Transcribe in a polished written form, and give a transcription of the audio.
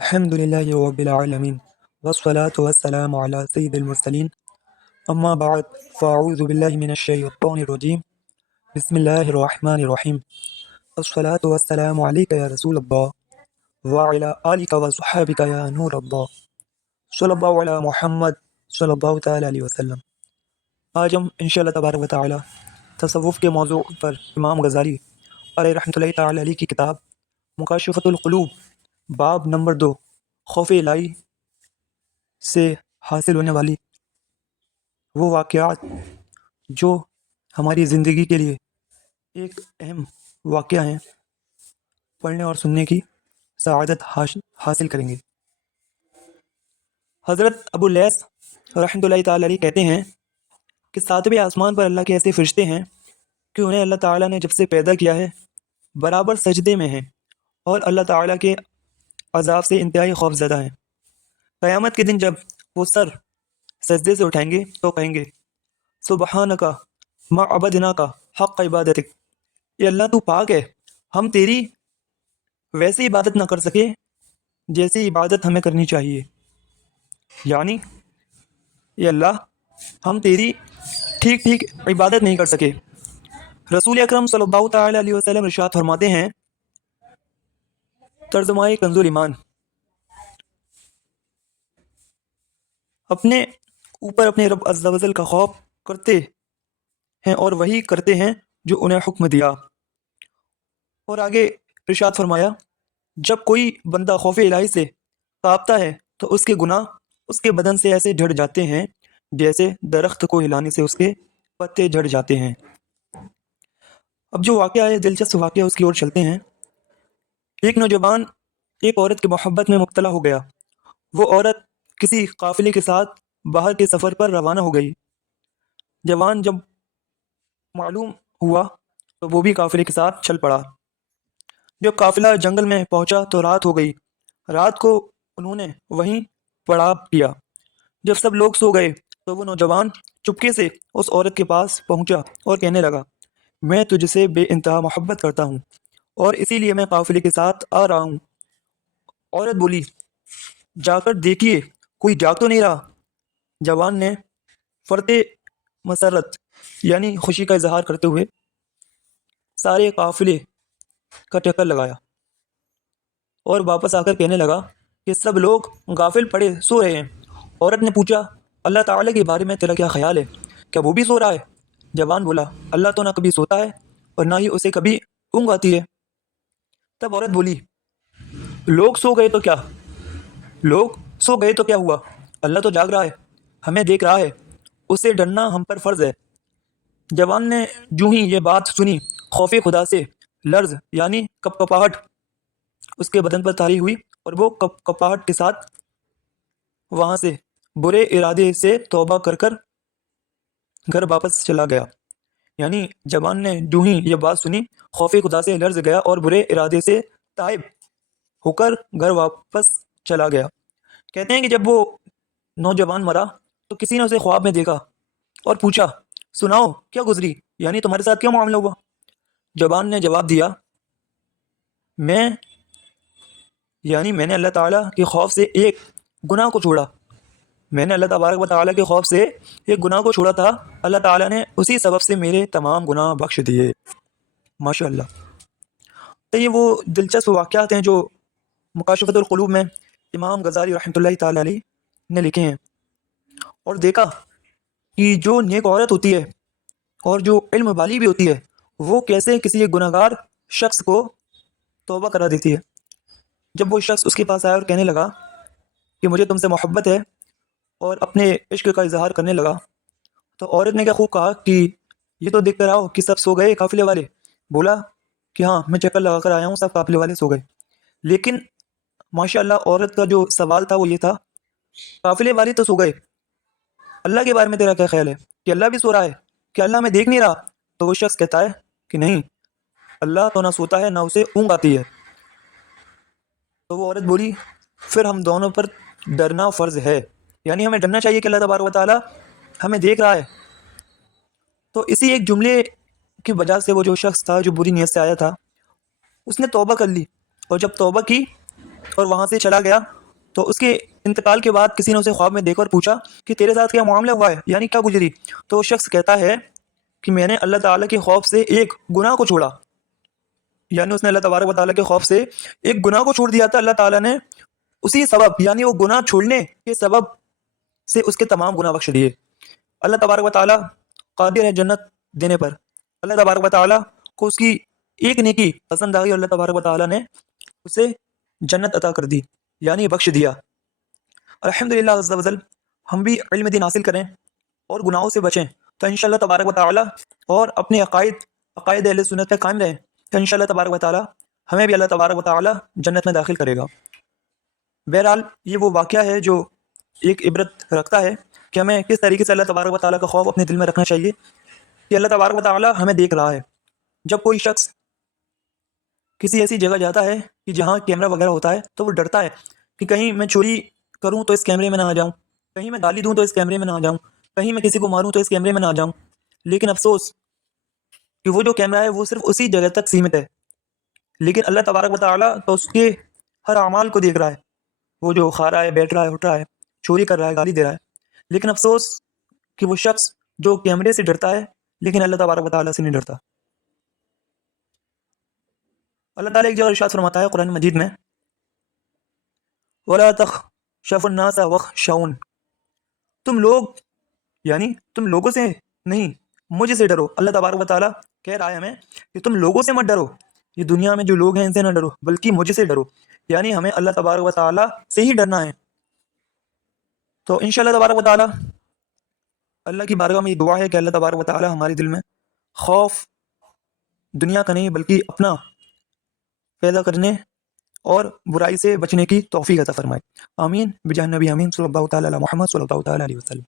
الحمد لله رب العالمين والصلاة والسلام على سيد المرسلين أما بعد فأعوذ بالله من الشيطان الرجيم بسم الله الرحمن الرحيم الصلاة والسلام عليك يا رسول الله وعلى آلك وصحابك يا نور الله صلی اللہ علی محمد صلی اللہ تعالیٰ علیہ وسلم۔ آج ہم انشاءاللہ تبارک و تعالی تصوف کے موضوع پر امام غزالی علیہ رحمۃ اللہ تعالی علیہ کی کتاب مکاشفۃ القلوب باب نمبر 2 خوف الہی سے حاصل ہونے والی وہ واقعات جو ہماری زندگی کے لیے ایک اہم واقعہ ہیں پڑھنے اور سننے کی سعادت حاصل کریں گے۔ حضرت ابو لیث رحمۃ اللہ تعالی علیہ کہتے ہیں کہ 7ویں آسمان پر اللہ کے ایسے فرشتے ہیں کہ انہیں اللہ تعالیٰ نے جب سے پیدا کیا ہے برابر سجدے میں ہیں اور اللہ تعالیٰ کے عذاب سے انتہائی خوف زدہ ہیں۔ قیامت کے دن جب وہ سر سجدے سے اٹھائیں گے تو کہیں گے سبحانک ما عبدناک حق عبادتک، اے اللہ تو پاک ہے، ہم تیری ویسی عبادت نہ کر سکے جیسی عبادت ہمیں کرنی چاہیے، یعنی اے اللہ ہم تیری ٹھیک عبادت نہیں کر سکے۔ رسول اکرم صلی اللہ تعالی علیہ وسلم ارشاد فرماتے ہیں، ترجمہ کنز ایمان، اپنے اوپر اپنے رب عز و جل کا خوف کرتے ہیں اور وہی کرتے ہیں جو انہیں حکم دیا۔ اور آگے ارشاد فرمایا، جب کوئی بندہ خوف الہی سے کانپتا ہے تو اس کے گناہ اس کے بدن سے ایسے جھڑ جاتے ہیں جیسے درخت کو ہلانے سے اس کے پتے جھڑ جاتے ہیں۔ اب جو واقعہ ہے، دلچسپ واقعہ، اس کی اور چلتے ہیں۔ ایک نوجوان ایک عورت کی محبت میں مبتلا ہو گیا۔ وہ عورت کسی قافلے کے ساتھ باہر کے سفر پر روانہ ہو گئی۔ جوان جب معلوم ہوا تو وہ بھی قافلے کے ساتھ چل پڑا۔ جب قافلہ جنگل میں پہنچا تو رات ہو گئی۔ رات کو انہوں نے وہیں پڑاؤ کیا۔ جب سب لوگ سو گئے تو وہ نوجوان چپکے سے اس عورت کے پاس پہنچا اور کہنے لگا، میں تجھ سے بے انتہا محبت کرتا ہوں اور اسی لیے میں قافلے کے ساتھ آ رہا ہوں۔ عورت بولی، جا کر دیکھیے کوئی جاگ تو نہیں رہا۔ جوان نے فرتے مسرت یعنی خوشی کا اظہار کرتے ہوئے سارے قافلے کا چکر لگایا اور واپس آ کر کہنے لگا کہ سب لوگ غافل پڑے سو رہے ہیں۔ عورت نے پوچھا، اللہ تعالیٰ کے بارے میں تیرا کیا خیال ہے؟ کیا وہ بھی سو رہا ہے؟ جوان بولا، اللہ تو نہ کبھی سوتا ہے اور نہ ہی اسے کبھی اونگ آتی ہے۔ تب عورت بولی، لوگ سو گئے تو کیا ہوا؟ اللہ تو جاگ رہا ہے، ہمیں دیکھ رہا ہے، اسے ڈرنا ہم پر فرض ہے۔ جوان نے جو ہی یہ بات سنی، خوف خدا سے لرز یعنی کپکپاہٹ اس کے بدن پر طاری ہوئی اور وہ کپکپاہٹ کے ساتھ وہاں سے برے ارادے سے توبہ کر گھر واپس چلا گیا۔ یعنی جوان نے جو ہی یہ بات سنی، خوف خدا سے لرز گیا اور برے ارادے سے تائب ہو کر گھر واپس چلا گیا۔ کہتے ہیں کہ جب وہ نوجوان مرا تو کسی نے اسے خواب میں دیکھا اور پوچھا، سناؤ کیا گزری، یعنی تمہارے ساتھ کیا معاملہ ہوا؟ جوان نے جواب دیا، میں نے اللہ تعالیٰ کے خوف سے ایک گناہ کو چھوڑا۔ میں نے اللہ تبارک و تعالیٰ کے خوف سے ایک گناہ کو چھوڑا تھا، اللہ تعالیٰ نے اسی سبب سے میرے تمام گناہ بخش دیے۔ ماشاء اللہ۔ تو یہ وہ دلچسپ واقعات ہیں جو مکاشفۃ القلوب میں امام غزالی رحمۃ اللہ تعالی علیہ نے لکھے ہیں، اور دیکھا کہ جو نیک عورت ہوتی ہے اور جو علم والی بھی ہوتی ہے وہ کیسے کسی ایک گناہ گار شخص کو توبہ کرا دیتی ہے۔ جب وہ شخص اس کے پاس آیا اور کہنے لگا کہ مجھے تم سے محبت ہے اور اپنے عشق کا اظہار کرنے لگا، تو عورت نے کیا خوب کہا کہ یہ تو دیکھ کر آؤ کہ سب سو گئے قافلے والے۔ بولا کہ ہاں، میں چکر لگا کر آیا ہوں، سب قافلے والے سو گئے۔ لیکن ماشاء اللہ عورت کا جو سوال تھا وہ یہ تھا، قافلے والے تو سو گئے، اللہ کے بارے میں تیرا کیا خیال ہے؟ کہ اللہ بھی سو رہا ہے؟ کہ اللہ میں دیکھ نہیں رہا؟ تو وہ شخص کہتا ہے کہ نہیں، اللہ تو نہ سوتا ہے نہ اسے اونگ آتی ہے۔ تو وہ عورت بولی، پھر ہم دونوں پر ڈرنا فرض ہے، یعنی ہمیں ڈرنا چاہیے کہ اللہ تبارک و تعالیٰ ہمیں دیکھ رہا ہے۔ تو اسی ایک جملے کی وجہ سے وہ جو شخص تھا جو بری نیت سے آیا تھا، اس نے توبہ کر لی، اور جب توبہ کی اور وہاں سے چلا گیا تو اس کے انتقال کے بعد کسی نے اسے خواب میں دیکھا اور پوچھا کہ تیرے ساتھ کیا معاملہ ہوا ہے، یعنی کیا گزری؟ تو وہ شخص کہتا ہے کہ میں نے اللہ تعالیٰ کے خوف سے ایک گناہ کو چھوڑا، یعنی اس نے اللہ تبارک و تعالیٰ کے خوف سے ایک گناہ کو چھوڑ دیا تھا، اللہ تعالیٰ نے اسی سبب یعنی وہ گناہ چھوڑنے کے سبب سے اس کے تمام گناہ بخش دیے۔ اللہ تبارک و تعالیٰ قادر ہے جنت دینے پر۔ اللہ تبارک و تعالیٰ کو اس کی ایک نیکی پسند آئی، اللہ تبارک و تعالیٰ نے اسے جنت عطا کر دی یعنی بخش دیا۔ الحمدللہ عز و جل ہم بھی علم دین حاصل کریں اور گناہوں سے بچیں تو انشاءاللہ تبارک و تعالیٰ اور اپنے عقائد اہل سنت پہ قائم رہیں تو انشاءاللہ تبارک و تعالیٰ ہمیں بھی اللہ تبارک و تعالیٰ جنت میں داخل کرے گا۔ بہرحال یہ وہ واقعہ ہے جو ایک عبرت رکھتا ہے کہ ہمیں کس طریقے سے اللہ تبارک و تعالیٰ کا خوف اپنے دل میں رکھنا چاہیے کہ اللہ تبارک و تعالیٰ ہمیں دیکھ رہا ہے۔ جب کوئی شخص کسی ایسی جگہ جاتا ہے کہ جہاں کیمرہ وغیرہ ہوتا ہے تو وہ ڈرتا ہے کہ کہیں میں چوری کروں تو اس کیمرے میں نہ آ جاؤں، کہیں میں گالی دوں تو اس کیمرے میں نہ آ جاؤں، کہیں میں کسی کو ماروں تو اس کیمرے میں نہ آ جاؤں۔ لیکن افسوس کہ وہ جو کیمرہ ہے وہ صرف اسی جگہ تک سیمت ہے، لیکن اللہ تبارک و تعالیٰ تو اس کے ہر اعمال کو دیکھ رہا ہے، وہ جو کھا رہا ہے، بیٹھ رہا ہے، اٹھ رہا ہے، چوری کر رہا ہے، گالی دے رہا ہے۔ لیکن افسوس کہ وہ شخص جو کیمرے سے ڈرتا ہے لیکن اللہ تبارک و تعالیٰ سے نہیں ڈرتا۔ اللہ تعالیٰ ایک جگہ ارشاد فرماتا ہے قرآن مجید میں وَلَا تَخْشَوْا النَّاسَ وَاخْشَوْنِ، تم لوگ یعنی تم لوگوں سے نہیں مجھ سے ڈرو۔ اللہ تبارک و تعالیٰ کہہ رہا ہے ہمیں کہ تم لوگوں سے مت ڈرو، یہ دنیا میں جو لوگ ہیں ان سے نہ ڈرو بلکہ مجھ سے ڈرو، یعنی ہمیں اللہ تبارک و تعالیٰ سے ہی ڈرنا ہے۔ تو انشاءاللہ تبارک و تعالیٰ اللہ کی بارگاہ میں یہ دعا ہے کہ اللہ تبارک و تعالیٰ ہمارے دل میں خوف دنیا کا نہیں بلکہ اپنا پیدا کرنے اور برائی سے بچنے کی توفیق عطا فرمائے۔ آمین بجاہ نبی آمین صلی اللہ تعالیٰ علی محمد صلی اللہ تعالیٰ علیہ وسلم۔